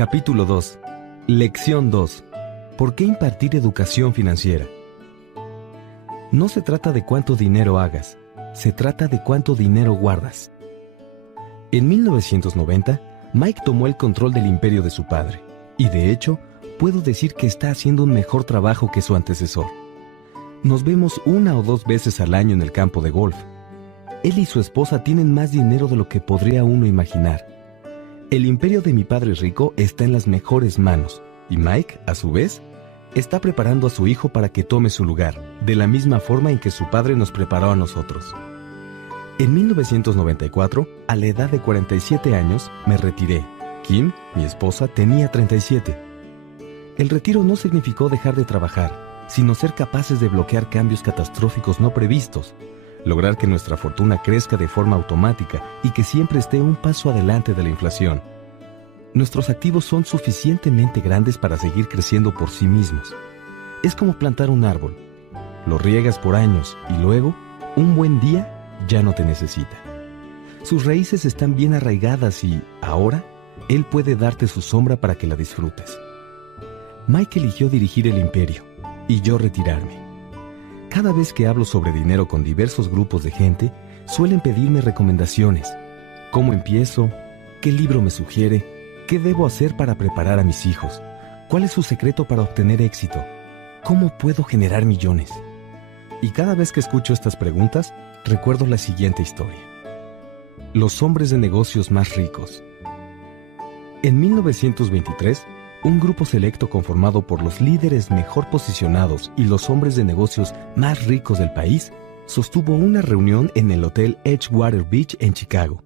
Capítulo 2. Lección 2. ¿Por qué impartir educación financiera? No se trata de cuánto dinero hagas, se trata de cuánto dinero guardas. En 1990, Mike tomó el control del imperio de su padre, y de hecho, puedo decir que está haciendo un mejor trabajo que su antecesor. Nos vemos 1 o 2 veces al año en el campo de golf. Él y su esposa tienen más dinero de lo que podría uno imaginar. El imperio de mi padre rico está en las mejores manos, y Mike, a su vez, está preparando a su hijo para que tome su lugar, de la misma forma en que su padre nos preparó a nosotros. En 1994, a la edad de 47 años, me retiré. Kim, mi esposa, tenía 37. El retiro no significó dejar de trabajar, sino ser capaces de bloquear cambios catastróficos no previstos, lograr que nuestra fortuna crezca de forma automática y que siempre esté un paso adelante de la inflación. Nuestros activos son suficientemente grandes para seguir creciendo por sí mismos. Es como plantar un árbol. Lo riegas por años y luego, un buen día, ya no te necesita. Sus raíces están bien arraigadas y, ahora, él puede darte su sombra para que la disfrutes. Mike eligió dirigir el imperio y yo retirarme. Cada vez que hablo sobre dinero con diversos grupos de gente, suelen pedirme recomendaciones. ¿Cómo empiezo? ¿Qué libro me sugiere? ¿Qué debo hacer para preparar a mis hijos? ¿Cuál es su secreto para obtener éxito? ¿Cómo puedo generar millones? Y cada vez que escucho estas preguntas, recuerdo la siguiente historia. Los hombres de negocios más ricos. En 1923, un grupo selecto conformado por los líderes mejor posicionados y los hombres de negocios más ricos del país sostuvo una reunión en el Hotel Edgewater Beach en Chicago.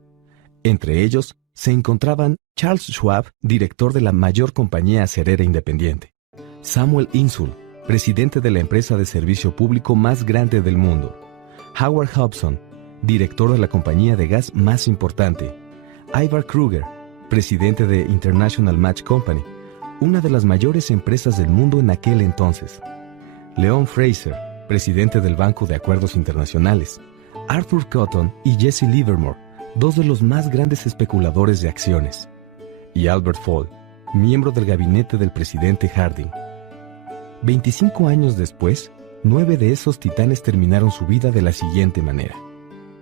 Entre ellos se encontraban Charles Schwab, director de la mayor compañía acerera independiente; Samuel Insull, presidente de la empresa de servicio público más grande del mundo; Howard Hobson, director de la compañía de gas más importante; Ivar Kruger, presidente de International Match Company, una de las mayores empresas del mundo en aquel entonces; Leon Fraser, presidente del Banco de Acuerdos Internacionales; Arthur Cotton y Jesse Livermore, 2 de los más grandes especuladores de acciones; y Albert Fall, miembro del gabinete del presidente Harding. 25 años después, 9 de esos titanes terminaron su vida de la siguiente manera.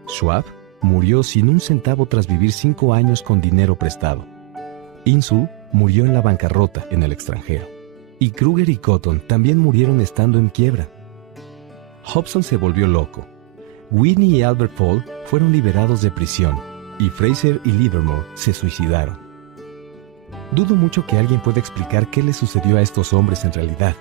Schwab murió sin un centavo tras vivir 5 años con dinero prestado. Insull murió en la bancarrota en el extranjero. Y Kruger y Cotton también murieron estando en quiebra. Hobson se volvió loco. Whitney y Albert Fall fueron liberados de prisión, y Fraser y Livermore se suicidaron. Dudo mucho que alguien pueda explicar qué le sucedió a estos hombres en realidad.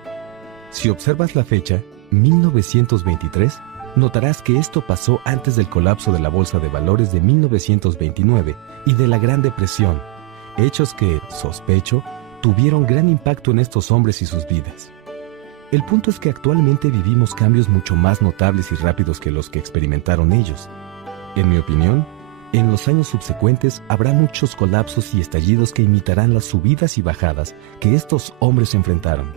Si observas la fecha, 1923, notarás que esto pasó antes del colapso de la Bolsa de Valores de 1929 y de la Gran Depresión, hechos que, sospecho, tuvieron gran impacto en estos hombres y sus vidas. El punto es que actualmente vivimos cambios mucho más notables y rápidos que los que experimentaron ellos. En mi opinión, en los años subsecuentes habrá muchos colapsos y estallidos que imitarán las subidas y bajadas que estos hombres enfrentaron.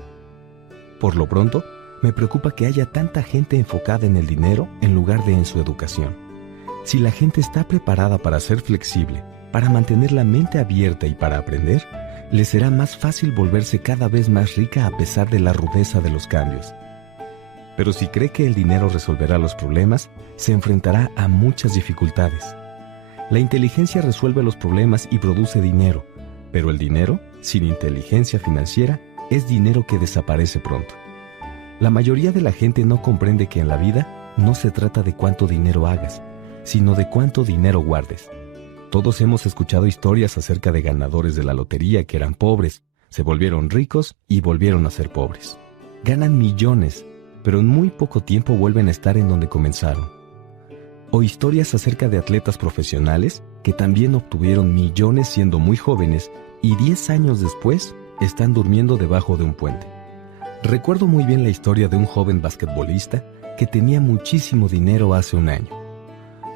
Por lo pronto, me preocupa que haya tanta gente enfocada en el dinero en lugar de en su educación. Si la gente está preparada para ser flexible, para mantener la mente abierta y para aprender, les será más fácil volverse cada vez más rica a pesar de la rudeza de los cambios. Pero si cree que el dinero resolverá los problemas, se enfrentará a muchas dificultades. La inteligencia resuelve los problemas y produce dinero, pero el dinero, sin inteligencia financiera, es dinero que desaparece pronto. La mayoría de la gente no comprende que en la vida no se trata de cuánto dinero hagas, sino de cuánto dinero guardes. Todos hemos escuchado historias acerca de ganadores de la lotería que eran pobres, se volvieron ricos y volvieron a ser pobres. Ganan millones, pero en muy poco tiempo vuelven a estar en donde comenzaron. O historias acerca de atletas profesionales que también obtuvieron millones siendo muy jóvenes y 10 años después están durmiendo debajo de un puente. Recuerdo muy bien la historia de un joven basquetbolista que tenía muchísimo dinero hace un año.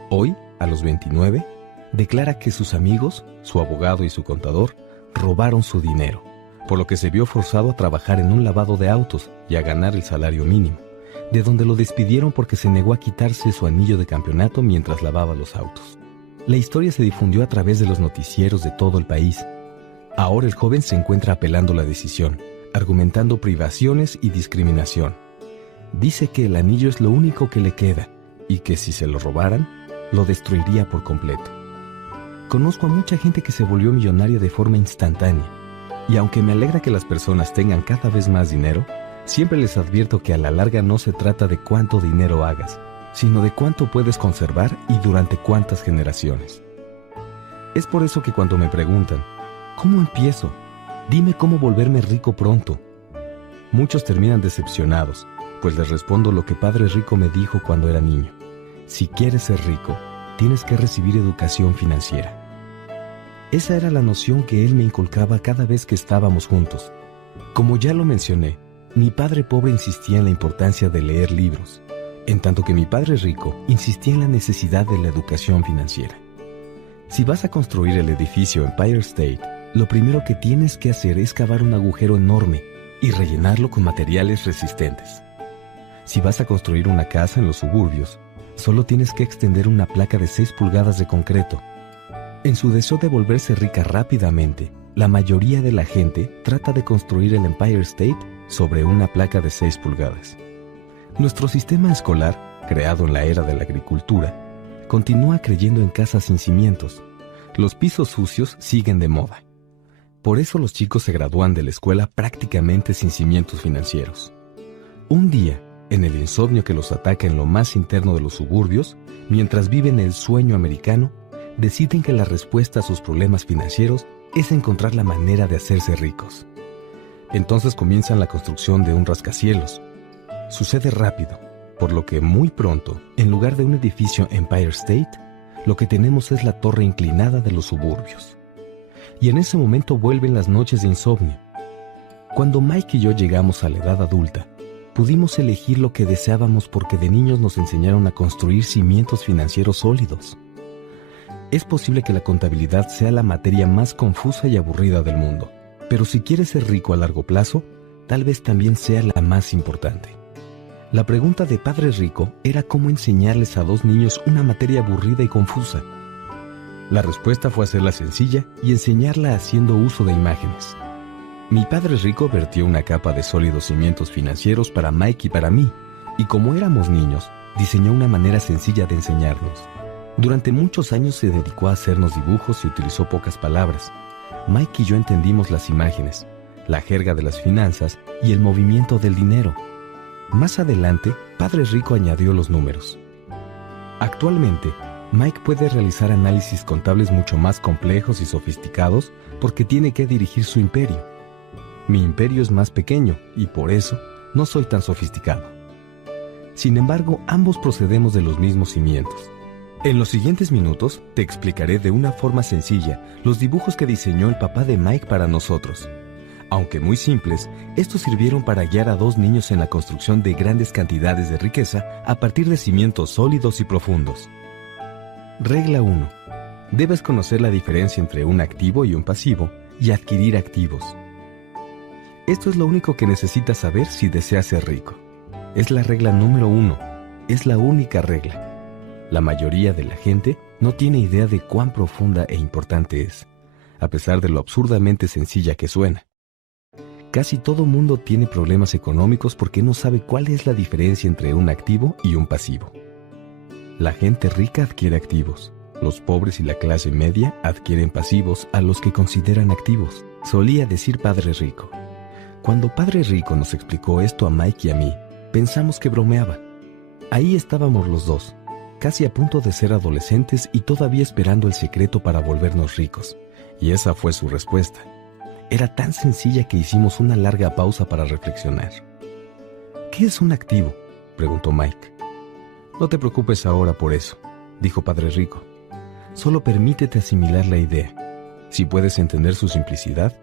Hoy, a los 29, declara que sus amigos, su abogado y su contador robaron su dinero, por lo que se vio forzado a trabajar en un lavado de autos y a ganar el salario mínimo, de donde lo despidieron porque se negó a quitarse su anillo de campeonato mientras lavaba los autos. La historia se difundió a través de los noticieros de todo el país. Ahora el joven se encuentra apelando la decisión, argumentando privaciones y discriminación. Dice que el anillo es lo único que le queda y que si se lo robaran, lo destruiría por completo. Conozco a mucha gente que se volvió millonaria de forma instantánea, y aunque me alegra que las personas tengan cada vez más dinero, siempre les advierto que a la larga no se trata de cuánto dinero hagas, sino de cuánto puedes conservar y durante cuántas generaciones. Es por eso que cuando me preguntan, ¿cómo empiezo? Dime cómo volverme rico pronto. Muchos terminan decepcionados, pues les respondo lo que Padre Rico me dijo cuando era niño. Si quieres ser rico, tienes que recibir educación financiera. Esa era la noción que él me inculcaba cada vez que estábamos juntos. Como ya lo mencioné, mi padre pobre insistía en la importancia de leer libros, en tanto que mi padre rico insistía en la necesidad de la educación financiera. Si vas a construir el edificio Empire State, lo primero que tienes que hacer es cavar un agujero enorme y rellenarlo con materiales resistentes. Si vas a construir una casa en los suburbios, solo tienes que extender una placa de 6 pulgadas de concreto. En su deseo de volverse rica rápidamente, la mayoría de la gente trata de construir el Empire State sobre una placa de 6 pulgadas. Nuestro sistema escolar, creado en la era de la agricultura, continúa creyendo en casas sin cimientos. Los pisos sucios siguen de moda. Por eso los chicos se gradúan de la escuela prácticamente sin cimientos financieros. Un día, en el insomnio que los ataca en lo más interno de los suburbios, mientras viven el sueño americano, deciden que la respuesta a sus problemas financieros es encontrar la manera de hacerse ricos. Entonces comienzan la construcción de un rascacielos. Sucede rápido, por lo que muy pronto, en lugar de un edificio Empire State, lo que tenemos es la torre inclinada de los suburbios. Y en ese momento vuelven las noches de insomnio. Cuando Mike y yo llegamos a la edad adulta, pudimos elegir lo que deseábamos porque de niños nos enseñaron a construir cimientos financieros sólidos. Es posible que la contabilidad sea la materia más confusa y aburrida del mundo, pero si quieres ser rico a largo plazo, tal vez también sea la más importante. La pregunta de Padre Rico era cómo enseñarles a 2 niños una materia aburrida y confusa. La respuesta fue hacerla sencilla y enseñarla haciendo uso de imágenes. Mi Padre Rico vertió una capa de sólidos cimientos financieros para Mike y para mí, y como éramos niños, diseñó una manera sencilla de enseñarnos. Durante muchos años se dedicó a hacernos dibujos y utilizó pocas palabras. Mike y yo entendimos las imágenes, la jerga de las finanzas y el movimiento del dinero. Más adelante, Padre Rico añadió los números. Actualmente, Mike puede realizar análisis contables mucho más complejos y sofisticados porque tiene que dirigir su imperio. Mi imperio es más pequeño y por eso no soy tan sofisticado. Sin embargo, ambos procedemos de los mismos cimientos. En los siguientes minutos te explicaré de una forma sencilla los dibujos que diseñó el papá de Mike para nosotros. Aunque muy simples, estos sirvieron para guiar a 2 niños en la construcción de grandes cantidades de riqueza a partir de cimientos sólidos y profundos. Regla 1. Debes conocer la diferencia entre un activo y un pasivo y adquirir activos. Esto es lo único que necesitas saber si deseas ser rico. Es la regla número 1. Es la única regla. La mayoría de la gente no tiene idea de cuán profunda e importante es, a pesar de lo absurdamente sencilla que suena. Casi todo mundo tiene problemas económicos porque no sabe cuál es la diferencia entre un activo y un pasivo. La gente rica adquiere activos. Los pobres y la clase media adquieren pasivos a los que consideran activos, solía decir Padre Rico. Cuando Padre Rico nos explicó esto a Mike y a mí, pensamos que bromeaba. Ahí estábamos los dos, casi a punto de ser adolescentes y todavía esperando el secreto para volvernos ricos. Y esa fue su respuesta. Era tan sencilla que hicimos una larga pausa para reflexionar. ¿Qué es un activo?, preguntó Mike. No te preocupes ahora por eso, dijo Padre Rico. Solo permítete asimilar la idea. Si puedes entender su simplicidad,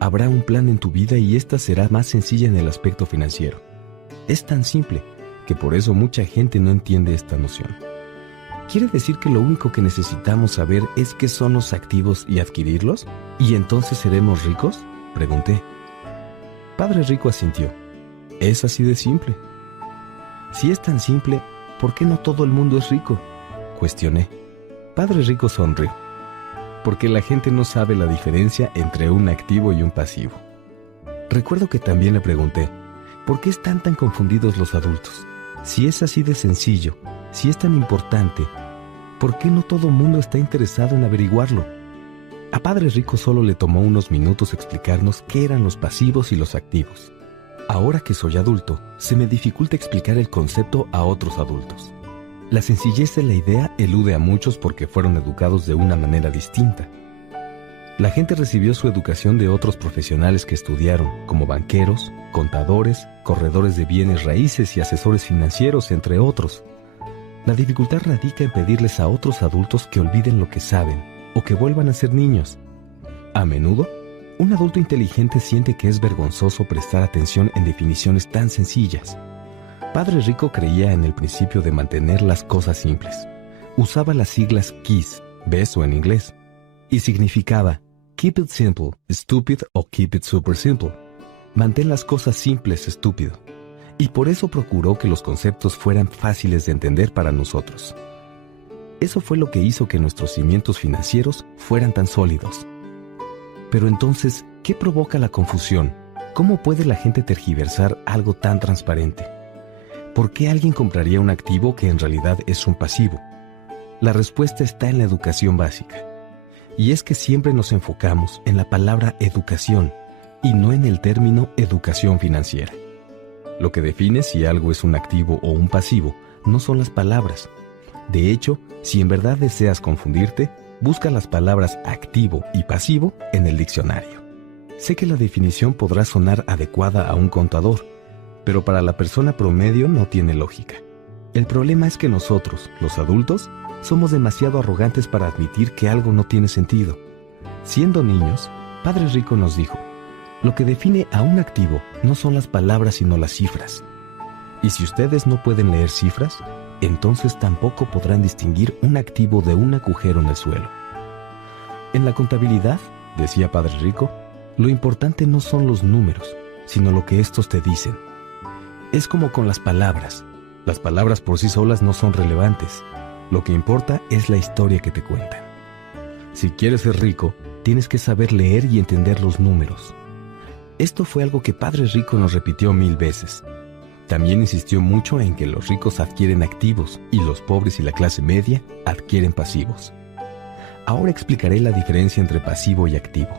habrá un plan en tu vida y esta será más sencilla en el aspecto financiero. Es tan simple que por eso mucha gente no entiende esta noción. ¿Quiere decir que lo único que necesitamos saber es qué son los activos y adquirirlos? ¿Y entonces seremos ricos?, pregunté. Padre Rico asintió. Es así de simple. Si es tan simple, ¿por qué no todo el mundo es rico?, cuestioné. Padre Rico sonrió. porque la gente no sabe la diferencia entre un activo y un pasivo. Recuerdo que también le pregunté, ¿por qué están tan confundidos los adultos? Si es así de sencillo, si es tan importante, ¿por qué no todo mundo está interesado en averiguarlo? A Padre Rico solo le tomó unos minutos explicarnos qué eran los pasivos y los activos. Ahora que soy adulto, se me dificulta explicar el concepto a otros adultos. La sencillez de la idea elude a muchos porque fueron educados de una manera distinta. La gente recibió su educación de otros profesionales que estudiaron, como banqueros, contadores, corredores de bienes raíces y asesores financieros, entre otros. La dificultad radica en pedirles a otros adultos que olviden lo que saben o que vuelvan a ser niños. A menudo, un adulto inteligente siente que es vergonzoso prestar atención en definiciones tan sencillas. Padre Rico creía en el principio de mantener las cosas simples. Usaba las siglas KISS, beso en inglés, y significaba Keep it simple, stupid o Keep it super simple. Mantén las cosas simples, estúpido. Y por eso procuró que los conceptos fueran fáciles de entender para nosotros. Eso fue lo que hizo que nuestros cimientos financieros fueran tan sólidos. Pero entonces, ¿qué provoca la confusión? ¿Cómo puede la gente tergiversar algo tan transparente? ¿Por qué alguien compraría un activo que en realidad es un pasivo? La respuesta está en la educación básica. Y es que siempre nos enfocamos en la palabra educación y no en el término educación financiera. Lo que define si algo es un activo o un pasivo no son las palabras. De hecho, si en verdad deseas confundirte, busca las palabras activo y pasivo en el diccionario. Sé que la definición podrá sonar adecuada a un contador, pero para la persona promedio no tiene lógica. El problema es que nosotros, los adultos, somos demasiado arrogantes para admitir que algo no tiene sentido. Siendo niños, Padre Rico nos dijo, lo que define a un activo no son las palabras sino las cifras. Y si ustedes no pueden leer cifras, entonces tampoco podrán distinguir un activo de un agujero en el suelo. En la contabilidad, decía Padre Rico, lo importante no son los números, sino lo que estos te dicen. Es como con las palabras. Las palabras por sí solas no son relevantes. Lo que importa es la historia que te cuentan. Si quieres ser rico, tienes que saber leer y entender los números. Esto fue algo que Padre Rico nos repitió 1000 veces. También insistió mucho en que los ricos adquieren activos y los pobres y la clase media adquieren pasivos. Ahora explicaré la diferencia entre pasivo y activo.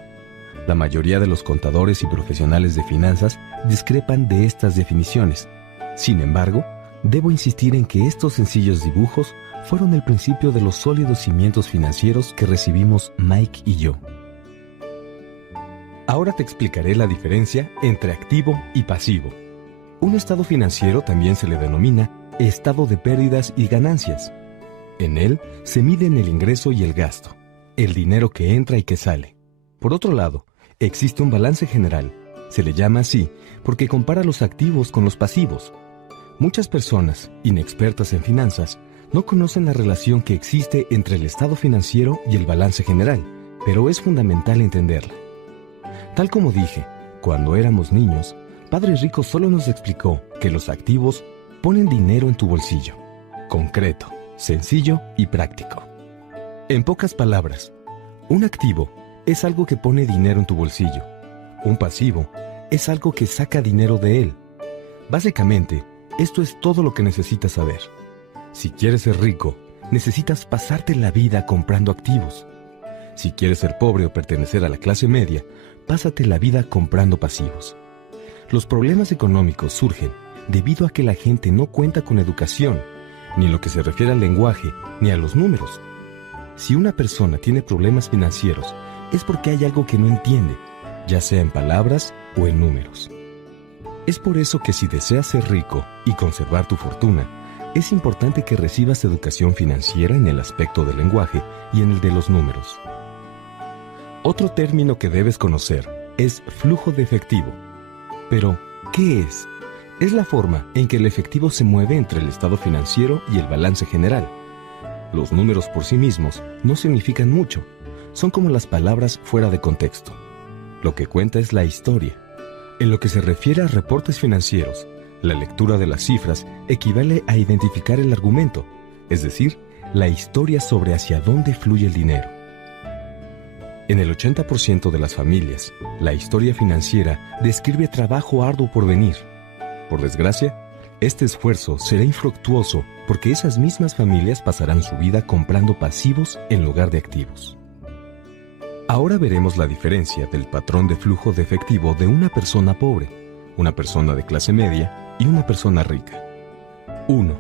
La mayoría de los contadores y profesionales de finanzas discrepan de estas definiciones. Sin embargo, debo insistir en que estos sencillos dibujos fueron el principio de los sólidos cimientos financieros que recibimos Mike y yo. Ahora te explicaré la diferencia entre activo y pasivo. Un estado financiero también se le denomina estado de pérdidas y ganancias. En él se miden el ingreso y el gasto, el dinero que entra y que sale. Por otro lado, existe un balance general. Se le llama así porque compara los activos con los pasivos. Muchas personas, inexpertas en finanzas, no conocen la relación que existe entre el estado financiero y el balance general, pero es fundamental entenderla. Tal como dije, cuando éramos niños, Padre Rico solo nos explicó que los activos ponen dinero en tu bolsillo. Concreto, sencillo y práctico. En pocas palabras, un activo es algo que pone dinero en tu bolsillo. Un pasivo es algo que saca dinero de él. Básicamente, esto es todo lo que necesitas saber. Si quieres ser rico, necesitas pasarte la vida comprando activos. Si quieres ser pobre o pertenecer a la clase media, pásate la vida comprando pasivos. Los problemas económicos surgen debido a que la gente no cuenta con educación, ni en lo que se refiere al lenguaje, ni a los números. Si una persona tiene problemas financieros, es porque hay algo que no entiende, ya sea en palabras o en números. Es por eso que si deseas ser rico y conservar tu fortuna, es importante que recibas educación financiera en el aspecto del lenguaje y en el de los números. Otro término que debes conocer es flujo de efectivo. Pero, ¿qué es? Es la forma en que el efectivo se mueve entre el estado financiero y el balance general. Los números por sí mismos no significan mucho, son como las palabras fuera de contexto. Lo que cuenta es la historia. En lo que se refiere a reportes financieros, la lectura de las cifras equivale a identificar el argumento, es decir, la historia sobre hacia dónde fluye el dinero. En el 80% de las familias, la historia financiera describe trabajo arduo por venir. Por desgracia, este esfuerzo será infructuoso porque esas mismas familias pasarán su vida comprando pasivos en lugar de activos. Ahora veremos la diferencia del patrón de flujo de efectivo de una persona pobre, una persona de clase media y una persona rica. 1.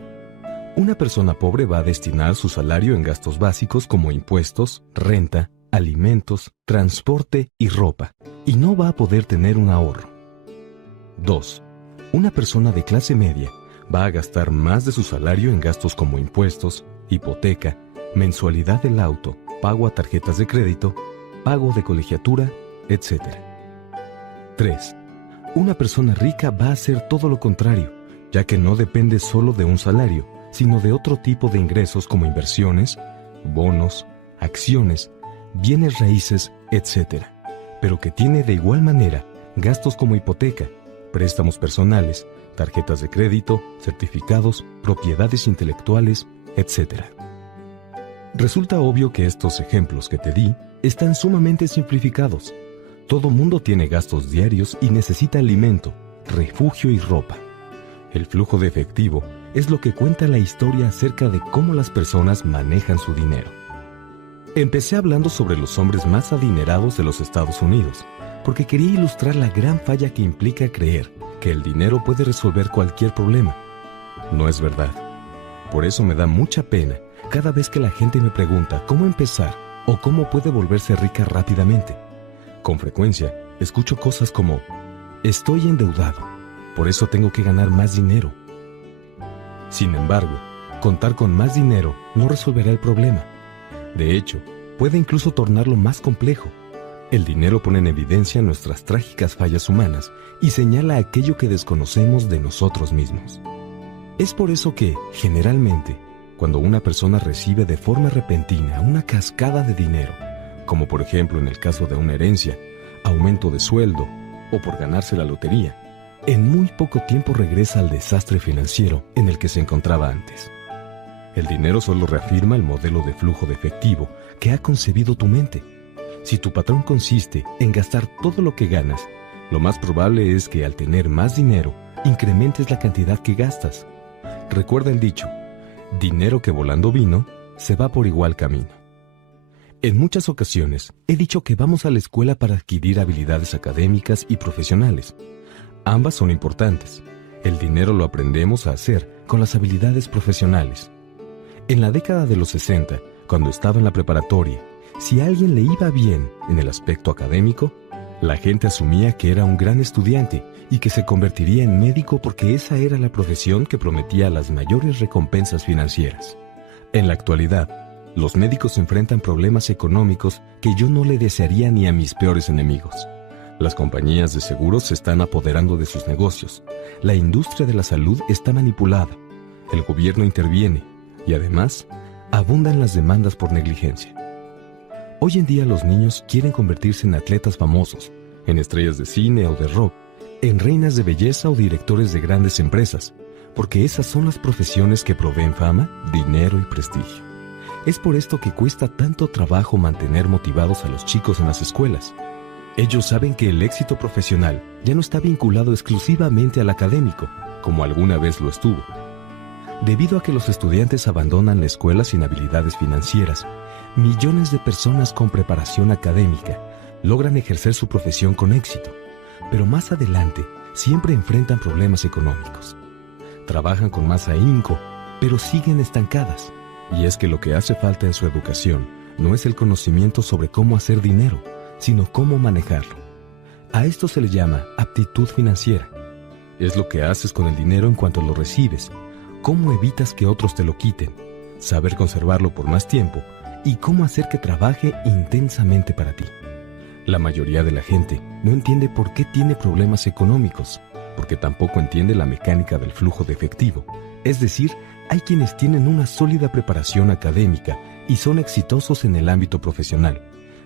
Una persona pobre va a destinar su salario en gastos básicos como impuestos, renta, alimentos, transporte y ropa, y no va a poder tener un ahorro. 2. Una persona de clase media va a gastar más de su salario en gastos como impuestos, hipoteca, mensualidad del auto, pago a tarjetas de crédito, pago de colegiatura, etc. 3. Una persona rica va a hacer todo lo contrario, ya que no depende solo de un salario, sino de otro tipo de ingresos como inversiones, bonos, acciones, bienes raíces, etc., pero que tiene de igual manera gastos como hipoteca, préstamos personales, tarjetas de crédito, certificados, propiedades intelectuales, etc. Resulta obvio que estos ejemplos que te di están sumamente simplificados. Todo mundo tiene gastos diarios y necesita alimento, refugio y ropa. El flujo de efectivo es lo que cuenta la historia acerca de cómo las personas manejan su dinero. Empecé hablando sobre los hombres más adinerados de los Estados Unidos, porque quería ilustrar la gran falla que implica creer que el dinero puede resolver cualquier problema. No es verdad. Por eso me da mucha pena cada vez que la gente me pregunta cómo empezar o cómo puede volverse rica rápidamente. Con frecuencia, escucho cosas como: estoy endeudado, por eso tengo que ganar más dinero. Sin embargo, contar con más dinero no resolverá el problema. De hecho, puede incluso tornarlo más complejo. El dinero pone en evidencia nuestras trágicas fallas humanas y señala aquello que desconocemos de nosotros mismos. Es por eso que, generalmente, cuando una persona recibe de forma repentina una cascada de dinero, como por ejemplo en el caso de una herencia, aumento de sueldo o por ganarse la lotería, en muy poco tiempo regresa al desastre financiero en el que se encontraba antes. El dinero solo reafirma el modelo de flujo de efectivo que ha concebido tu mente. Si tu patrón consiste en gastar todo lo que ganas, lo más probable es que al tener más dinero, incrementes la cantidad que gastas. Recuerda el dicho: dinero que volando vino, se va por igual camino. En muchas ocasiones he dicho que vamos a la escuela para adquirir habilidades académicas y profesionales. Ambas son importantes. El dinero lo aprendemos a hacer con las habilidades profesionales. En la década de los 60, cuando estaba en la preparatoria, si a alguien le iba bien en el aspecto académico, la gente asumía que era un gran estudiante y que se convertiría en médico porque esa era la profesión que prometía las mayores recompensas financieras. En la actualidad, los médicos enfrentan problemas económicos que yo no le desearía ni a mis peores enemigos. Las compañías de seguros se están apoderando de sus negocios. La industria de la salud está manipulada. El gobierno interviene y además abundan las demandas por negligencia. Hoy en día los niños quieren convertirse en atletas famosos, en estrellas de cine o de rock, en reinas de belleza o directores de grandes empresas, porque esas son las profesiones que proveen fama, dinero y prestigio. Es por esto que cuesta tanto trabajo mantener motivados a los chicos en las escuelas. Ellos saben que el éxito profesional ya no está vinculado exclusivamente al académico, como alguna vez lo estuvo. Debido a que los estudiantes abandonan la escuela sin habilidades financieras, millones de personas con preparación académica logran ejercer su profesión con éxito, pero más adelante siempre enfrentan problemas económicos. Trabajan con más ahínco, pero siguen estancadas. Y es que lo que hace falta en su educación no es el conocimiento sobre cómo hacer dinero, sino cómo manejarlo. A esto se le llama aptitud financiera. Es lo que haces con el dinero en cuanto lo recibes, cómo evitas que otros te lo quiten, saber conservarlo por más tiempo y cómo hacer que trabaje intensamente para ti. La mayoría de la gente no entiende por qué tiene problemas económicos, porque tampoco entiende la mecánica del flujo de efectivo. Es decir, hay quienes tienen una sólida preparación académica y son exitosos en el ámbito profesional,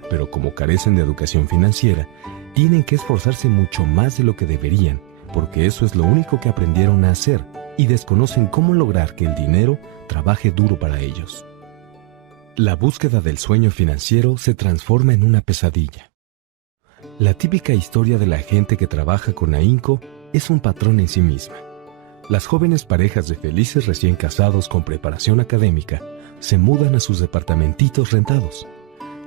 pero como carecen de educación financiera, tienen que esforzarse mucho más de lo que deberían, porque eso es lo único que aprendieron a hacer y desconocen cómo lograr que el dinero trabaje duro para ellos. La búsqueda del sueño financiero se transforma en una pesadilla. La típica historia de la gente que trabaja con ahínco es un patrón en sí misma. Las jóvenes parejas de felices recién casados con preparación académica se mudan a sus departamentitos rentados.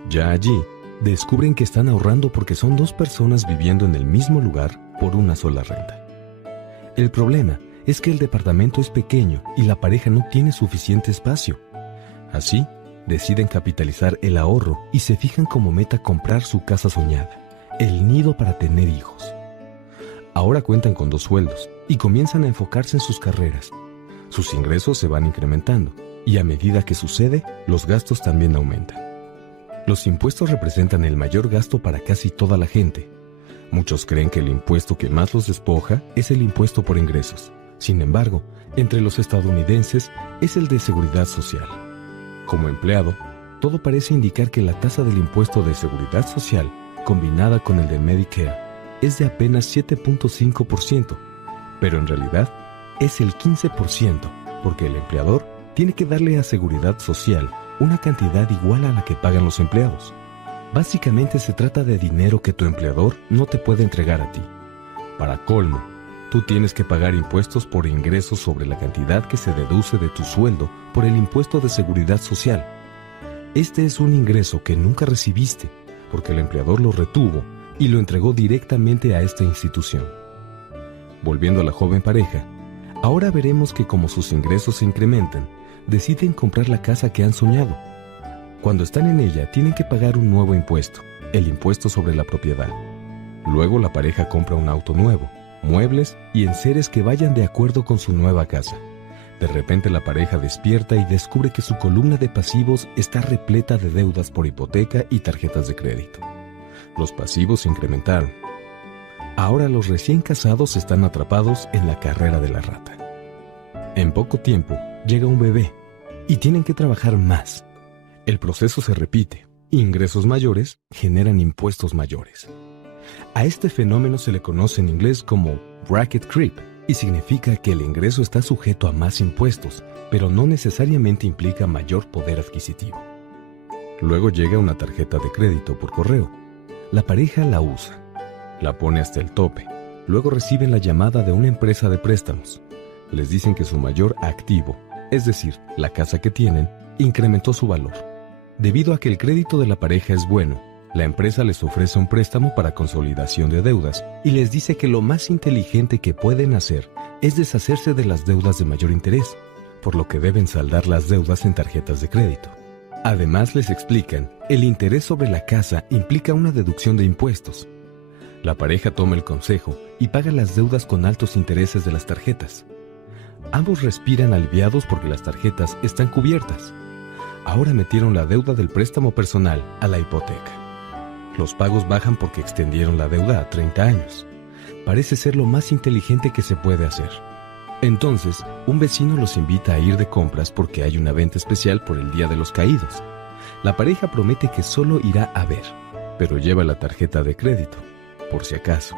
Ya allí, descubren que están ahorrando porque son dos personas viviendo en el mismo lugar por una sola renta. El problema es que el departamento es pequeño y la pareja no tiene suficiente espacio. Así, deciden capitalizar el ahorro y se fijan como meta comprar su casa soñada, el nido para tener hijos. Ahora cuentan con 2 sueldos y comienzan a enfocarse en sus carreras. Sus ingresos se van incrementando y a medida que sucede, los gastos también aumentan. Los impuestos representan el mayor gasto para casi toda la gente. Muchos creen que el impuesto que más los despoja es el impuesto por ingresos. Sin embargo, entre los estadounidenses es el de seguridad social. Como empleado, todo parece indicar que la tasa del impuesto de seguridad social, combinada con el de Medicare, es de apenas 7.5%, pero en realidad es el 15%, porque el empleador tiene que darle a seguridad social una cantidad igual a la que pagan los empleados. Básicamente se trata de dinero que tu empleador no te puede entregar a ti. Para colmo, tú tienes que pagar impuestos por ingresos sobre la cantidad que se deduce de tu sueldo por el impuesto de seguridad social. Este es un ingreso que nunca recibiste, porque el empleador lo retuvo y lo entregó directamente a esta institución. Volviendo a la joven pareja, ahora veremos que como sus ingresos se incrementan, deciden comprar la casa que han soñado. Cuando están en ella, tienen que pagar un nuevo impuesto, el impuesto sobre la propiedad. Luego la pareja compra un auto nuevo, muebles y enseres que vayan de acuerdo con su nueva casa. De repente la pareja despierta y descubre que su columna de pasivos está repleta de deudas por hipoteca y tarjetas de crédito. Los pasivos se incrementaron. Ahora los recién casados están atrapados en la carrera de la rata. En poco tiempo llega un bebé y tienen que trabajar más. El proceso se repite. Ingresos mayores generan impuestos mayores. A este fenómeno se le conoce en inglés como bracket creep y significa que el ingreso está sujeto a más impuestos, pero no necesariamente implica mayor poder adquisitivo. Luego llega una tarjeta de crédito por correo. La pareja la usa, la pone hasta el tope. Luego reciben la llamada de una empresa de préstamos. Les dicen que su mayor activo, es decir, la casa que tienen, incrementó su valor. Debido a que el crédito de la pareja es bueno, la empresa les ofrece un préstamo para consolidación de deudas y les dice que lo más inteligente que pueden hacer es deshacerse de las deudas de mayor interés, por lo que deben saldar las deudas en tarjetas de crédito. Además les explican, el interés sobre la casa implica una deducción de impuestos. La pareja toma el consejo y paga las deudas con altos intereses de las tarjetas. Ambos respiran aliviados porque las tarjetas están cubiertas. Ahora metieron la deuda del préstamo personal a la hipoteca. Los pagos bajan porque extendieron la deuda a 30 años. Parece ser lo más inteligente que se puede hacer. Entonces, un vecino los invita a ir de compras porque hay una venta especial por el Día de los Caídos. La pareja promete que solo irá a ver, pero lleva la tarjeta de crédito, por si acaso.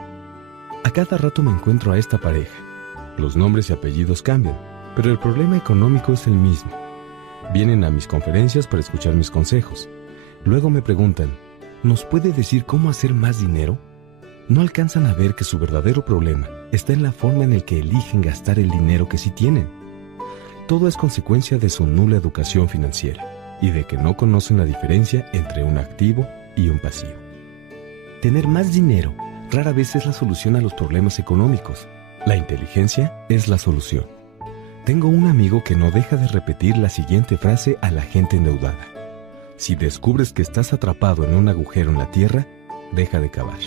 A cada rato me encuentro a esta pareja. Los nombres y apellidos cambian, pero el problema económico es el mismo. Vienen a mis conferencias para escuchar mis consejos. Luego me preguntan, ¿nos puede decir cómo hacer más dinero? No alcanzan a ver que su verdadero problema está en la forma en la que eligen gastar el dinero que sí tienen. Todo es consecuencia de su nula educación financiera y de que no conocen la diferencia entre un activo y un pasivo. Tener más dinero rara vez es la solución a los problemas económicos. La inteligencia es la solución. Tengo un amigo que no deja de repetir la siguiente frase a la gente endeudada. Si descubres que estás atrapado en un agujero en la tierra, deja de cavar.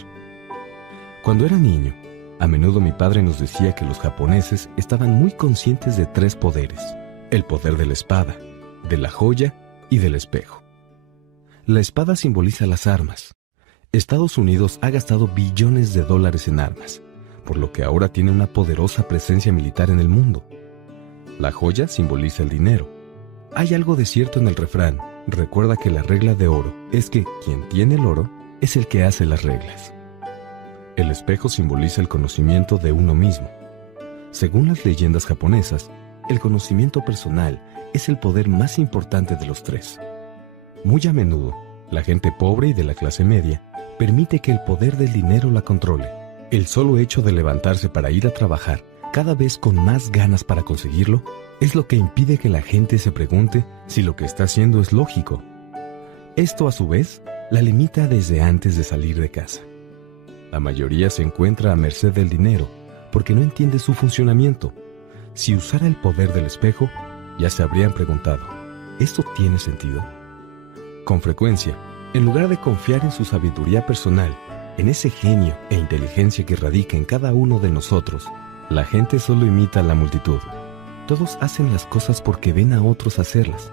Cuando era niño, a menudo mi padre nos decía que los japoneses estaban muy conscientes de 3 poderes: el poder de la espada, de la joya y del espejo. La espada simboliza las armas. Estados Unidos ha gastado billones de dólares en armas, por lo que ahora tiene una poderosa presencia militar en el mundo. La joya simboliza el dinero. Hay algo de cierto en el refrán: recuerda que la regla de oro es que quien tiene el oro es el que hace las reglas. El espejo simboliza el conocimiento de uno mismo. Según las leyendas japonesas, el conocimiento personal es el poder más importante de los 3. Muy a menudo, la gente pobre y de la clase media permite que el poder del dinero la controle. El solo hecho de levantarse para ir a trabajar, cada vez con más ganas para conseguirlo, es lo que impide que la gente se pregunte si lo que está haciendo es lógico. Esto, a su vez, la limita desde antes de salir de casa. La mayoría se encuentra a merced del dinero porque no entiende su funcionamiento. Si usara el poder del espejo, ya se habrían preguntado, ¿esto tiene sentido? Con frecuencia, en lugar de confiar en su sabiduría personal, en ese genio e inteligencia que radica en cada uno de nosotros, la gente solo imita a la multitud. Todos hacen las cosas porque ven a otros hacerlas.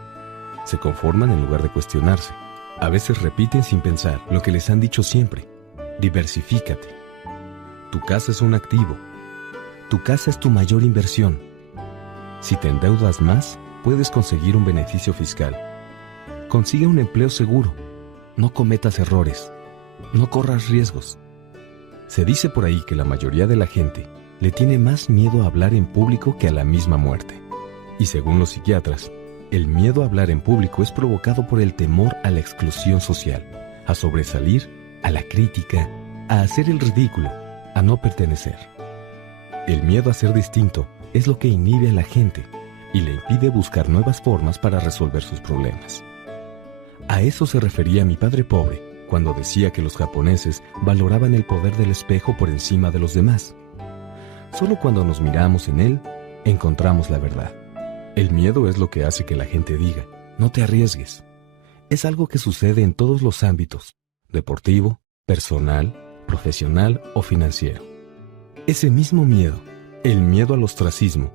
Se conforman en lugar de cuestionarse. A veces repiten sin pensar lo que les han dicho siempre. Diversifícate. Tu casa es un activo. Tu casa es tu mayor inversión. Si te endeudas más, puedes conseguir un beneficio fiscal. Consigue un empleo seguro. No cometas errores. No corras riesgos. Se dice por ahí que la mayoría de la gente le tiene más miedo a hablar en público que a la misma muerte. Y según los psiquiatras, el miedo a hablar en público es provocado por el temor a la exclusión social, a sobresalir, a la crítica, a hacer el ridículo, a no pertenecer. El miedo a ser distinto es lo que inhibe a la gente y le impide buscar nuevas formas para resolver sus problemas. A eso se refería mi padre pobre cuando decía que los japoneses valoraban el poder del espejo por encima de los demás. Solo cuando nos miramos en él, encontramos la verdad. El miedo es lo que hace que la gente diga, no te arriesgues. Es algo que sucede en todos los ámbitos, deportivo, personal, profesional o financiero. Ese mismo miedo, el miedo al ostracismo,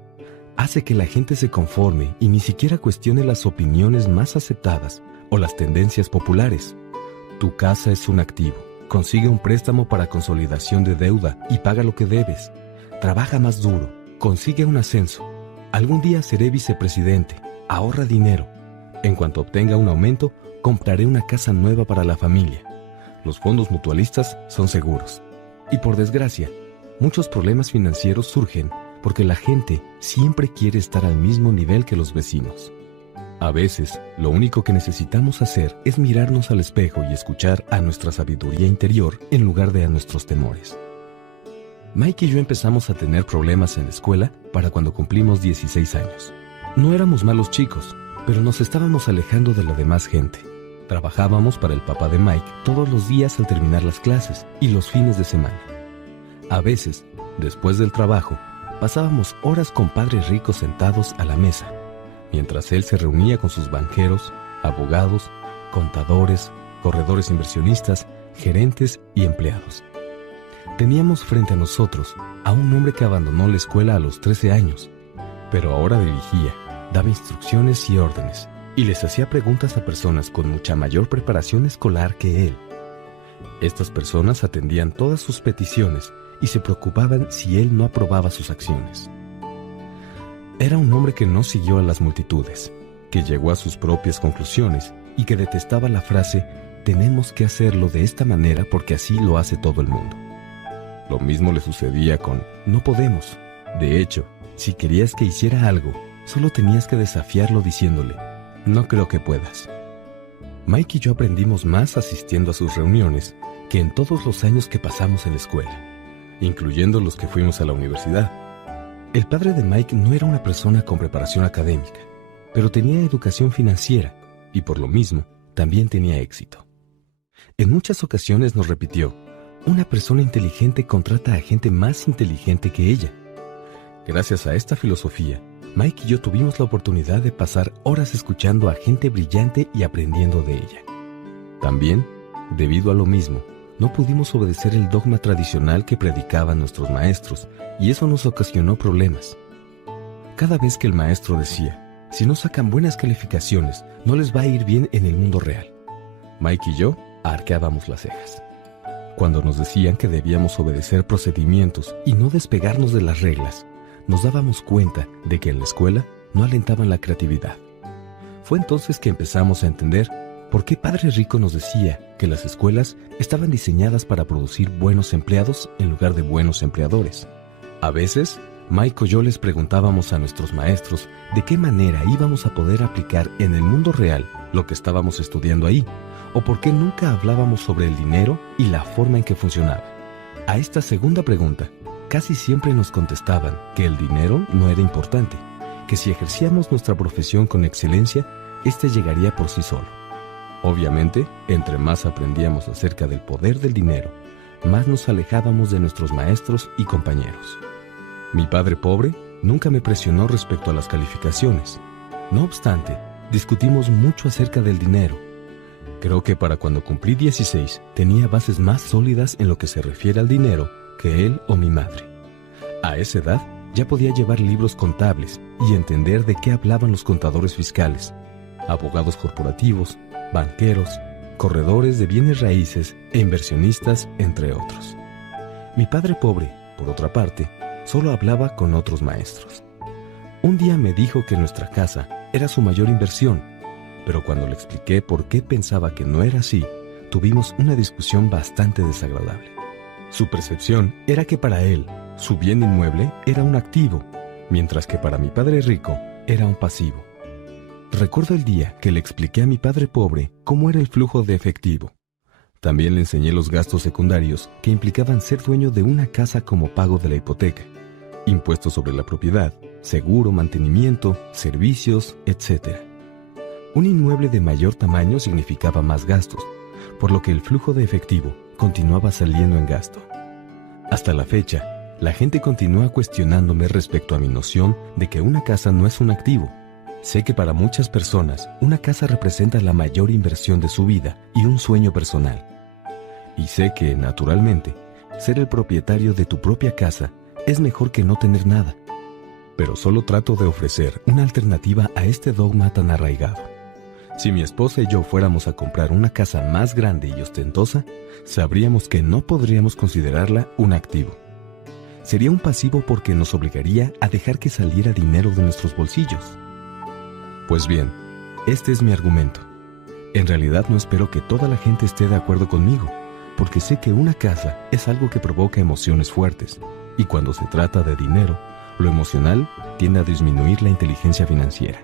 hace que la gente se conforme y ni siquiera cuestione las opiniones más aceptadas o las tendencias populares. Tu casa es un activo. Consigue un préstamo para consolidación de deuda y paga lo que debes. Trabaja más duro, consigue un ascenso. Algún día seré vicepresidente, ahorra dinero. En cuanto obtenga un aumento, compraré una casa nueva para la familia. Los fondos mutualistas son seguros. Y por desgracia, muchos problemas financieros surgen porque la gente siempre quiere estar al mismo nivel que los vecinos. A veces, lo único que necesitamos hacer es mirarnos al espejo y escuchar a nuestra sabiduría interior en lugar de a nuestros temores. Mike y yo empezamos a tener problemas en la escuela para cuando cumplimos 16 años. No éramos malos chicos, pero nos estábamos alejando de la demás gente. Trabajábamos para el papá de Mike todos los días al terminar las clases y los fines de semana. A veces, después del trabajo, pasábamos horas con padres ricos sentados a la mesa, mientras él se reunía con sus banqueros, abogados, contadores, corredores inversionistas, gerentes y empleados. Teníamos frente a nosotros a un hombre que abandonó la escuela a los 13 años, pero ahora dirigía, daba instrucciones y órdenes, y les hacía preguntas a personas con mucha mayor preparación escolar que él. Estas personas atendían todas sus peticiones y se preocupaban si él no aprobaba sus acciones. Era un hombre que no siguió a las multitudes, que llegó a sus propias conclusiones y que detestaba la frase «tenemos que hacerlo de esta manera porque así lo hace todo el mundo». Lo mismo le sucedía con «no podemos». De hecho, si querías que hiciera algo, solo tenías que desafiarlo diciéndole «no creo que puedas». Mike y yo aprendimos más asistiendo a sus reuniones que en todos los años que pasamos en la escuela, incluyendo los que fuimos a la universidad. El padre de Mike no era una persona con preparación académica, pero tenía educación financiera y por lo mismo también tenía éxito. En muchas ocasiones nos repitió, una persona inteligente contrata a gente más inteligente que ella. Gracias a esta filosofía, Mike y yo tuvimos la oportunidad de pasar horas escuchando a gente brillante y aprendiendo de ella. También, debido a lo mismo, no pudimos obedecer el dogma tradicional que predicaban nuestros maestros, y eso nos ocasionó problemas. Cada vez que el maestro decía, si no sacan buenas calificaciones, no les va a ir bien en el mundo real, Mike y yo arqueábamos las cejas. Cuando nos decían que debíamos obedecer procedimientos y no despegarnos de las reglas, nos dábamos cuenta de que en la escuela no alentaban la creatividad. Fue entonces que empezamos a entender por qué Padre Rico nos decía que las escuelas estaban diseñadas para producir buenos empleados en lugar de buenos empleadores. A veces, Mike y yo les preguntábamos a nuestros maestros de qué manera íbamos a poder aplicar en el mundo real lo que estábamos estudiando ahí, o por qué nunca hablábamos sobre el dinero y la forma en que funcionaba. A esta segunda pregunta, casi siempre nos contestaban que el dinero no era importante, que si ejercíamos nuestra profesión con excelencia, éste llegaría por sí solo. Obviamente, entre más aprendíamos acerca del poder del dinero, más nos alejábamos de nuestros maestros y compañeros. Mi padre pobre nunca me presionó respecto a las calificaciones. No obstante, discutimos mucho acerca del dinero. Creo que para cuando cumplí 16 tenía bases más sólidas en lo que se refiere al dinero que él o mi madre. A esa edad ya podía llevar libros contables y entender de qué hablaban los contadores fiscales, abogados corporativos, banqueros, corredores de bienes raíces e inversionistas, entre otros. Mi padre pobre, por otra parte, solo hablaba con otros maestros. Un día me dijo que nuestra casa era su mayor inversión, pero cuando le expliqué por qué pensaba que no era así, tuvimos una discusión bastante desagradable. Su percepción era que para él, su bien inmueble era un activo, mientras que para mi padre rico era un pasivo. Recuerdo el día que le expliqué a mi padre pobre cómo era el flujo de efectivo. También le enseñé los gastos secundarios que implicaban ser dueño de una casa como pago de la hipoteca, impuestos sobre la propiedad, seguro, mantenimiento, servicios, etc. Un inmueble de mayor tamaño significaba más gastos, por lo que el flujo de efectivo continuaba saliendo en gasto. Hasta la fecha, la gente continúa cuestionándome respecto a mi noción de que una casa no es un activo. Sé que para muchas personas, una casa representa la mayor inversión de su vida y un sueño personal. Y sé que, naturalmente, ser el propietario de tu propia casa es mejor que no tener nada. Pero solo trato de ofrecer una alternativa a este dogma tan arraigado. Si mi esposa y yo fuéramos a comprar una casa más grande y ostentosa, sabríamos que no podríamos considerarla un activo. Sería un pasivo porque nos obligaría a dejar que saliera dinero de nuestros bolsillos. Pues bien, este es mi argumento. En realidad no espero que toda la gente esté de acuerdo conmigo, porque sé que una casa es algo que provoca emociones fuertes, y cuando se trata de dinero, lo emocional tiende a disminuir la inteligencia financiera.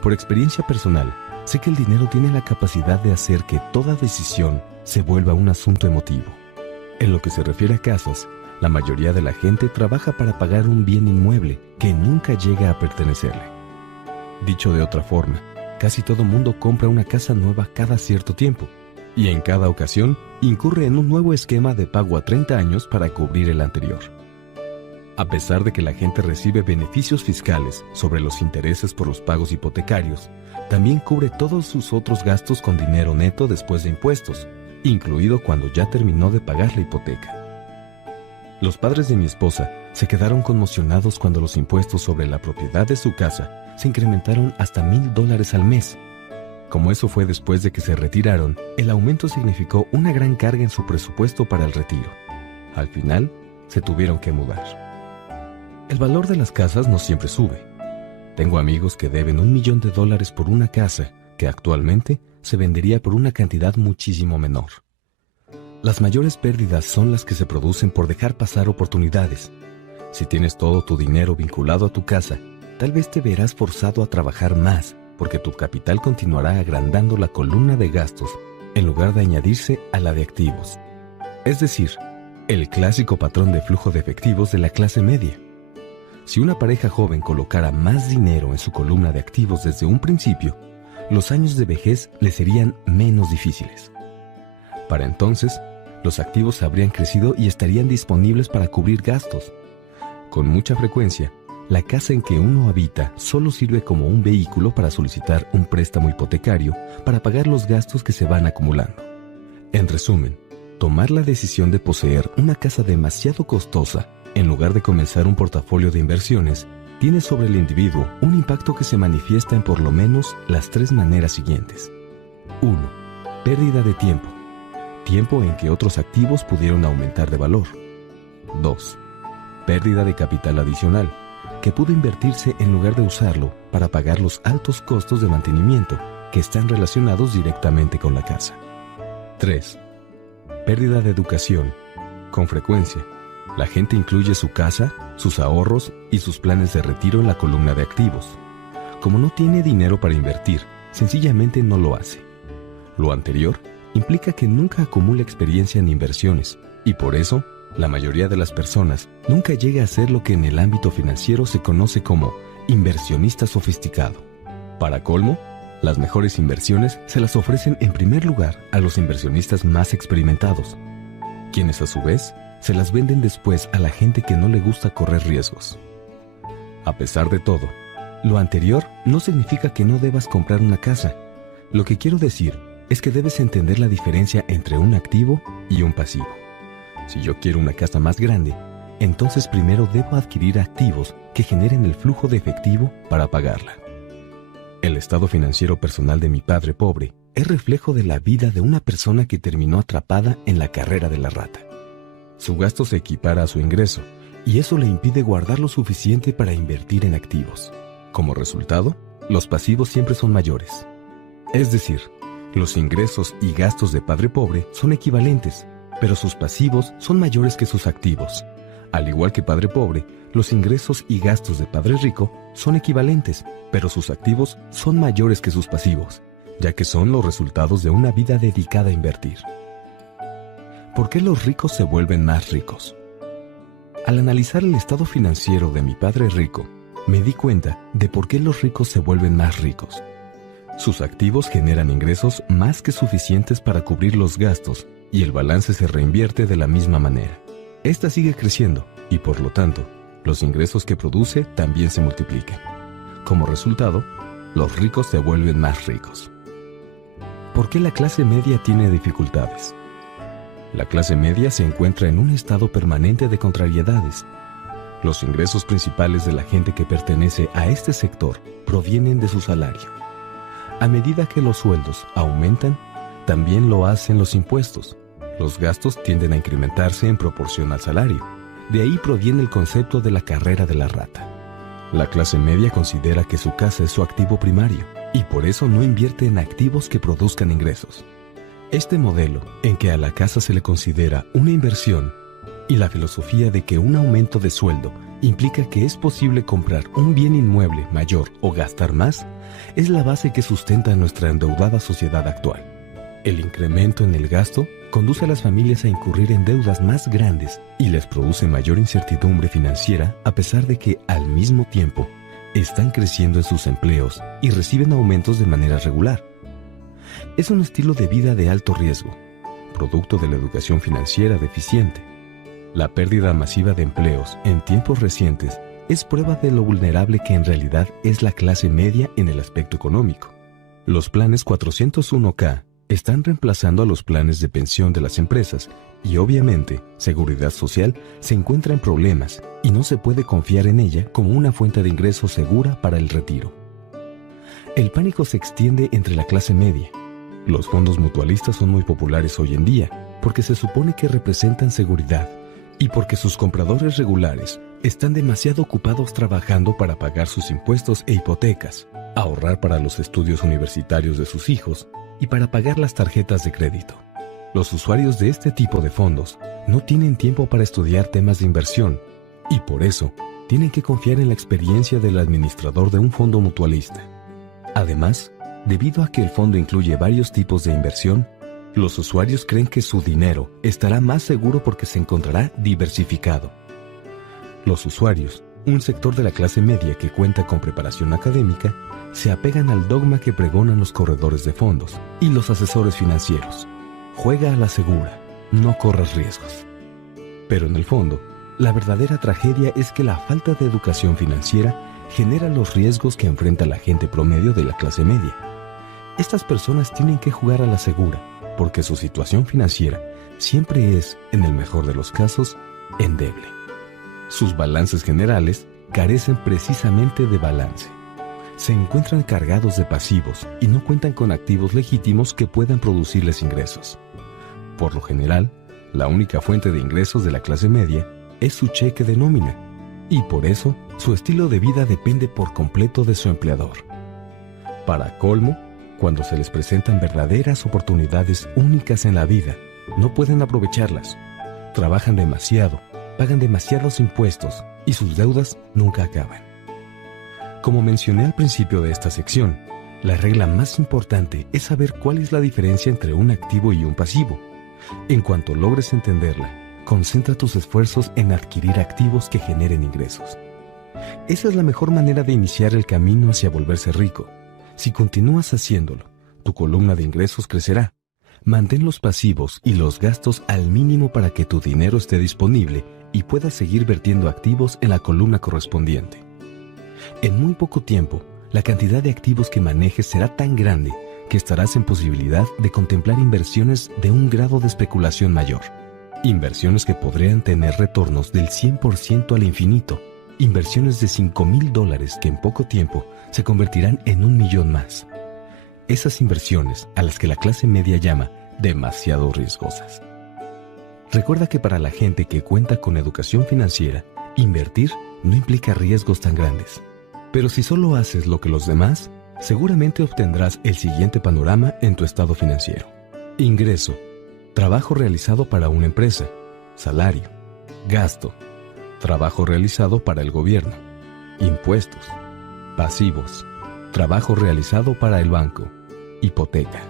Por experiencia personal, sé que el dinero tiene la capacidad de hacer que toda decisión se vuelva un asunto emotivo. En lo que se refiere a casas, la mayoría de la gente trabaja para pagar un bien inmueble que nunca llega a pertenecerle. Dicho de otra forma, casi todo mundo compra una casa nueva cada cierto tiempo, y en cada ocasión incurre en un nuevo esquema de pago a 30 años para cubrir el anterior. A pesar de que la gente recibe beneficios fiscales sobre los intereses por los pagos hipotecarios, también cubre todos sus otros gastos con dinero neto después de impuestos, incluido cuando ya terminó de pagar la hipoteca. Los padres de mi esposa se quedaron conmocionados cuando los impuestos sobre la propiedad de su casa se incrementaron hasta $1,000 al mes. Como eso fue después de que se retiraron, el aumento significó una gran carga en su presupuesto para el retiro. Al final, se tuvieron que mudar. El valor de las casas no siempre sube. Tengo amigos que deben $1 millón por una casa que actualmente se vendería por una cantidad muchísimo menor. Las mayores pérdidas son las que se producen por dejar pasar oportunidades. Si tienes todo tu dinero vinculado a tu casa, tal vez te verás forzado a trabajar más porque tu capital continuará agrandando la columna de gastos en lugar de añadirse a la de activos. Es decir, el clásico patrón de flujo de efectivos de la clase media. Si una pareja joven colocara más dinero en su columna de activos desde un principio, los años de vejez le serían menos difíciles. Para entonces, los activos habrían crecido y estarían disponibles para cubrir gastos. Con mucha frecuencia, la casa en que uno habita solo sirve como un vehículo para solicitar un préstamo hipotecario para pagar los gastos que se van acumulando. En resumen, tomar la decisión de poseer una casa demasiado costosa en lugar de comenzar un portafolio de inversiones tiene sobre el individuo un impacto que se manifiesta en por lo menos las 3 maneras siguientes. 1. Pérdida de tiempo. Tiempo en que otros activos pudieron aumentar de valor. 2. Pérdida de capital adicional, que pudo invertirse en lugar de usarlo para pagar los altos costos de mantenimiento que están relacionados directamente con la casa. 3. Pérdida de educación. Con frecuencia, La gente incluye su casa, sus ahorros y sus planes de retiro en la columna de activos. Como no tiene dinero para invertir, sencillamente no lo hace. Lo anterior implica que nunca acumula experiencia en inversiones y por eso, la mayoría de las personas nunca llega a ser lo que en el ámbito financiero se conoce como inversionista sofisticado. Para colmo, las mejores inversiones se las ofrecen en primer lugar a los inversionistas más experimentados, quienes a su vez se las venden después a la gente que no le gusta correr riesgos. A pesar de todo, lo anterior no significa que no debas comprar una casa. Lo que quiero decir es que debes entender la diferencia entre un activo y un pasivo. Si yo quiero una casa más grande, entonces primero debo adquirir activos que generen el flujo de efectivo para pagarla. El estado financiero personal de mi padre pobre es reflejo de la vida de una persona que terminó atrapada en la carrera de la rata. Su gasto se equipara a su ingreso y eso le impide guardar lo suficiente para invertir en activos. Como resultado, los pasivos siempre son mayores. Es decir, los ingresos y gastos de padre pobre son equivalentes, pero sus pasivos son mayores que sus activos. Al igual que padre pobre, los ingresos y gastos de padre rico son equivalentes, pero sus activos son mayores que sus pasivos, ya que son los resultados de una vida dedicada a invertir. ¿Por qué los ricos se vuelven más ricos? Al analizar el estado financiero de mi padre rico, me di cuenta de por qué los ricos se vuelven más ricos. Sus activos generan ingresos más que suficientes para cubrir los gastos y el balance se reinvierte de la misma manera. Esta sigue creciendo y por lo tanto, los ingresos que produce también se multiplican. Como resultado, los ricos se vuelven más ricos. ¿Por qué la clase media tiene dificultades? La clase media se encuentra en un estado permanente de contrariedades. Los ingresos principales de la gente que pertenece a este sector provienen de su salario. A medida que los sueldos aumentan, también lo hacen los impuestos. Los gastos tienden a incrementarse en proporción al salario. De ahí proviene el concepto de la carrera de la rata. La clase media considera que su casa es su activo primario y por eso no invierte en activos que produzcan ingresos. Este modelo, en que a la casa se le considera una inversión, y la filosofía de que un aumento de sueldo implica que es posible comprar un bien inmueble mayor o gastar más, es la base que sustenta nuestra endeudada sociedad actual. El incremento en el gasto conduce a las familias a incurrir en deudas más grandes y les produce mayor incertidumbre financiera a pesar de que, al mismo tiempo, están creciendo en sus empleos y reciben aumentos de manera regular. Es un estilo de vida de alto riesgo, producto de la educación financiera deficiente. La pérdida masiva de empleos en tiempos recientes es prueba de lo vulnerable que en realidad es la clase media en el aspecto económico. Los planes 401(k) están reemplazando a los planes de pensión de las empresas y obviamente Seguridad Social se encuentra en problemas y no se puede confiar en ella como una fuente de ingresos segura para el retiro. El pánico se extiende entre la clase media. Los fondos mutualistas son muy populares hoy en día porque se supone que representan seguridad y porque sus compradores regulares están demasiado ocupados trabajando para pagar sus impuestos e hipotecas, ahorrar para los estudios universitarios de sus hijos y para pagar las tarjetas de crédito. Los usuarios de este tipo de fondos no tienen tiempo para estudiar temas de inversión y por eso tienen que confiar en la experiencia del administrador de un fondo mutualista. Además, debido a que el fondo incluye varios tipos de inversión, los usuarios creen que su dinero estará más seguro porque se encontrará diversificado. Los usuarios, un sector de la clase media que cuenta con preparación académica, se apegan al dogma que pregonan los corredores de fondos y los asesores financieros. Juega a la segura, no corras riesgos. Pero en el fondo, la verdadera tragedia es que la falta de educación financiera genera los riesgos que enfrenta la gente promedio de la clase media. Estas personas tienen que jugar a la segura, porque su situación financiera siempre es, en el mejor de los casos, endeble. Sus balances generales carecen precisamente de balance. Se encuentran cargados de pasivos y no cuentan con activos legítimos que puedan producirles ingresos. Por lo general, la única fuente de ingresos de la clase media es su cheque de nómina, y por eso su estilo de vida depende por completo de su empleador. Para colmo, cuando se les presentan verdaderas oportunidades únicas en la vida, no pueden aprovecharlas. Trabajan demasiado pagan demasiados impuestos y sus deudas nunca acaban. Como mencioné al principio de esta sección, la regla más importante es saber cuál es la diferencia entre un activo y un pasivo. En cuanto logres entenderla, concentra tus esfuerzos en adquirir activos que generen ingresos. Esa es la mejor manera de iniciar el camino hacia volverse rico. Si continúas haciéndolo, tu columna de ingresos crecerá. Mantén los pasivos y los gastos al mínimo para que tu dinero esté disponible y puedas seguir vertiendo activos en la columna correspondiente. En muy poco tiempo, la cantidad de activos que manejes será tan grande que estarás en posibilidad de contemplar inversiones de un grado de especulación mayor. Inversiones que podrían tener retornos del 100% al infinito. Inversiones de $5,000 que en poco tiempo se convertirán en 1,000,000 más. Esas inversiones a las que la clase media llama demasiado riesgosas. Recuerda que para la gente que cuenta con educación financiera, invertir no implica riesgos tan grandes. Pero si solo haces lo que los demás, seguramente obtendrás el siguiente panorama en tu estado financiero. Ingreso: trabajo realizado para una empresa. Salario. Gasto: trabajo realizado para el gobierno. Impuestos. Pasivos: trabajo realizado para el banco. Hipoteca.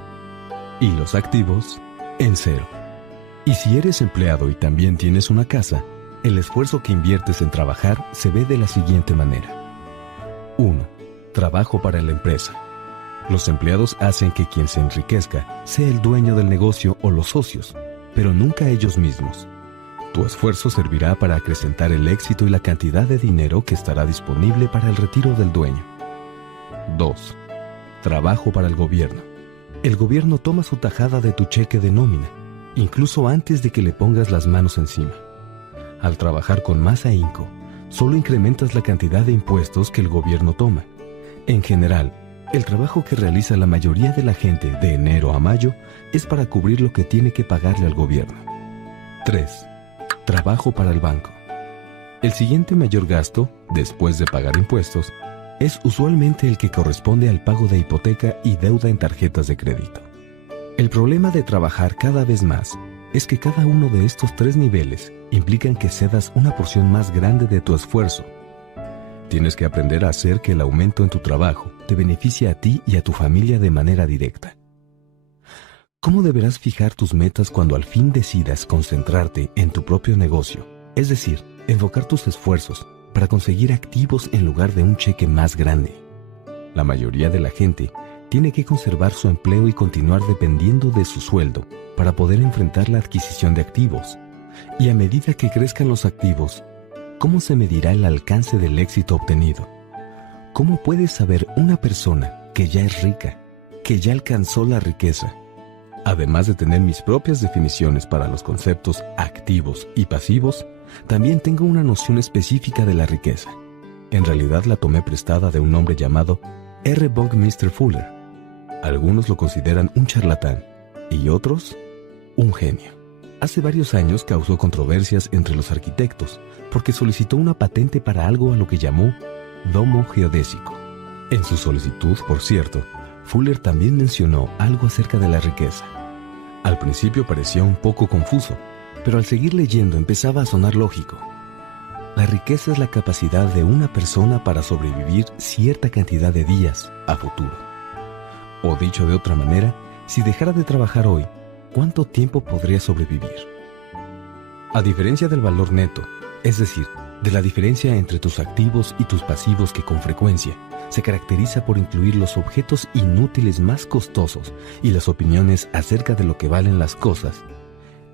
Y los activos, en cero. Y si eres empleado y también tienes una casa, el esfuerzo que inviertes en trabajar se ve de la siguiente manera. 1. Trabajo para la empresa. Los empleados hacen que quien se enriquezca sea el dueño del negocio o los socios, pero nunca ellos mismos. Tu esfuerzo servirá para acrecentar el éxito y la cantidad de dinero que estará disponible para el retiro del dueño. 2. Trabajo para el gobierno. El gobierno toma su tajada de tu cheque de nómina, incluso antes de que le pongas las manos encima. Al trabajar con más ahínco, solo incrementas la cantidad de impuestos que el gobierno toma. En general, el trabajo que realiza la mayoría de la gente de enero a mayo es para cubrir lo que tiene que pagarle al gobierno. 3. Trabajo para el banco. El siguiente mayor gasto, después de pagar impuestos, es usualmente el que corresponde al pago de hipoteca y deuda en tarjetas de crédito. El problema de trabajar cada vez más es que cada uno de estos 3 niveles implican que cedas una porción más grande de tu esfuerzo. Tienes que aprender a hacer que el aumento en tu trabajo te beneficie a ti y a tu familia de manera directa. ¿Cómo deberás fijar tus metas cuando al fin decidas concentrarte en tu propio negocio? Es decir, enfocar tus esfuerzos para conseguir activos en lugar de un cheque más grande. La mayoría de la gente tiene que conservar su empleo y continuar dependiendo de su sueldo para poder enfrentar la adquisición de activos. Y a medida que crezcan los activos, ¿cómo se medirá el alcance del éxito obtenido? ¿Cómo puede saber una persona que ya es rica, que ya alcanzó la riqueza? Además de tener mis propias definiciones para los conceptos activos y pasivos, también tengo una noción específica de la riqueza. En realidad la tomé prestada de un hombre llamado R. Buckminster Fuller. Algunos lo consideran un charlatán y otros un genio. Hace varios años causó controversias entre los arquitectos porque solicitó una patente para algo a lo que llamó domo geodésico. En su solicitud, por cierto, Fuller también mencionó algo acerca de la riqueza. Al principio parecía un poco confuso, pero al seguir leyendo empezaba a sonar lógico. La riqueza es la capacidad de una persona para sobrevivir cierta cantidad de días a futuro. O dicho de otra manera, si dejara de trabajar hoy, ¿cuánto tiempo podría sobrevivir? A diferencia del valor neto, es decir, de la diferencia entre tus activos y tus pasivos que con frecuencia se caracteriza por incluir los objetos inútiles más costosos y las opiniones acerca de lo que valen las cosas,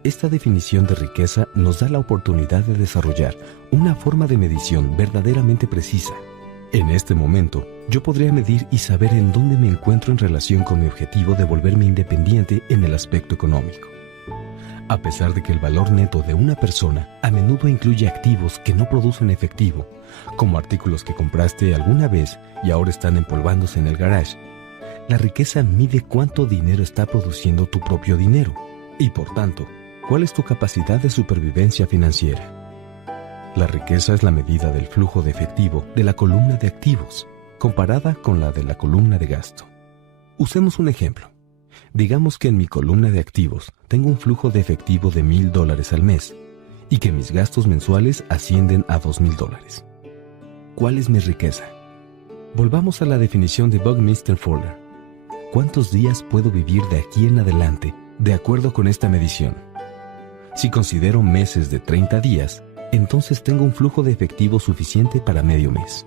esta definición de riqueza nos da la oportunidad de desarrollar una forma de medición verdaderamente precisa. En este momento, yo podría medir y saber en dónde me encuentro en relación con mi objetivo de volverme independiente en el aspecto económico. A pesar de que el valor neto de una persona a menudo incluye activos que no producen efectivo, como artículos que compraste alguna vez y ahora están empolvándose en el garage, la riqueza mide cuánto dinero está produciendo tu propio dinero y, por tanto, cuál es tu capacidad de supervivencia financiera. La riqueza es la medida del flujo de efectivo de la columna de activos, comparada con la de la columna de gasto. Usemos un ejemplo. Digamos que en mi columna de activos tengo un flujo de efectivo de $1,000 al mes y que mis gastos mensuales ascienden a $2,000. ¿Cuál es mi riqueza? Volvamos a la definición de Buckminster Fuller. ¿Cuántos días puedo vivir de aquí en adelante de acuerdo con esta medición? Si considero meses de 30 días, entonces tengo un flujo de efectivo suficiente para medio mes.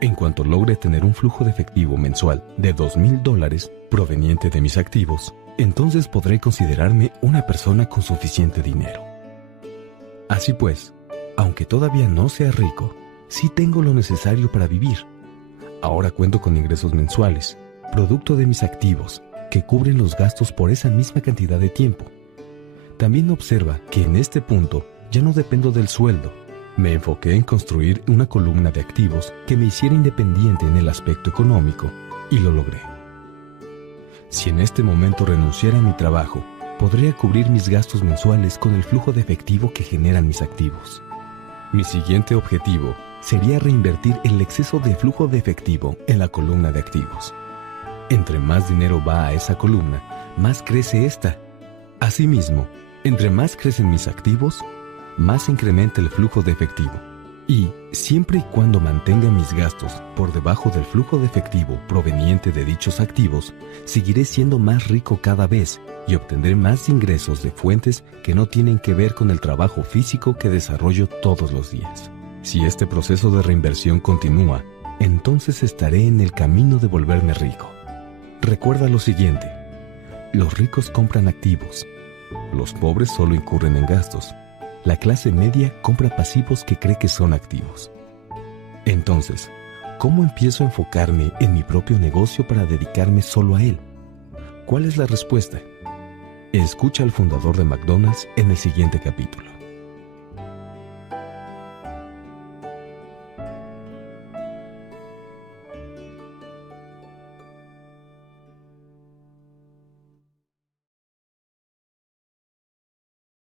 En cuanto logre tener un flujo de efectivo mensual de $2,000 proveniente de mis activos, entonces podré considerarme una persona con suficiente dinero. Así pues, aunque todavía no sea rico, sí tengo lo necesario para vivir. Ahora cuento con ingresos mensuales, producto de mis activos, que cubren los gastos por esa misma cantidad de tiempo. También observa que en este punto ya no dependo del sueldo. Me enfoqué en construir una columna de activos que me hiciera independiente en el aspecto económico, y lo logré. Si en este momento renunciara a mi trabajo, podría cubrir mis gastos mensuales con el flujo de efectivo que generan mis activos. Mi siguiente objetivo sería reinvertir el exceso de flujo de efectivo en la columna de activos. Entre más dinero va a esa columna, más crece esta. Asimismo, entre más crecen mis activos, más incrementa el flujo de efectivo. Y, siempre y cuando mantenga mis gastos por debajo del flujo de efectivo proveniente de dichos activos, seguiré siendo más rico cada vez y obtendré más ingresos de fuentes que no tienen que ver con el trabajo físico que desarrollo todos los días. Si este proceso de reinversión continúa, entonces estaré en el camino de volverme rico. Recuerda lo siguiente: los ricos compran activos, los pobres solo incurren en gastos. La clase media compra pasivos que cree que son activos. Entonces, ¿cómo empiezo a enfocarme en mi propio negocio para dedicarme solo a él? ¿Cuál es la respuesta? Escucha al fundador de McDonald's en el siguiente capítulo.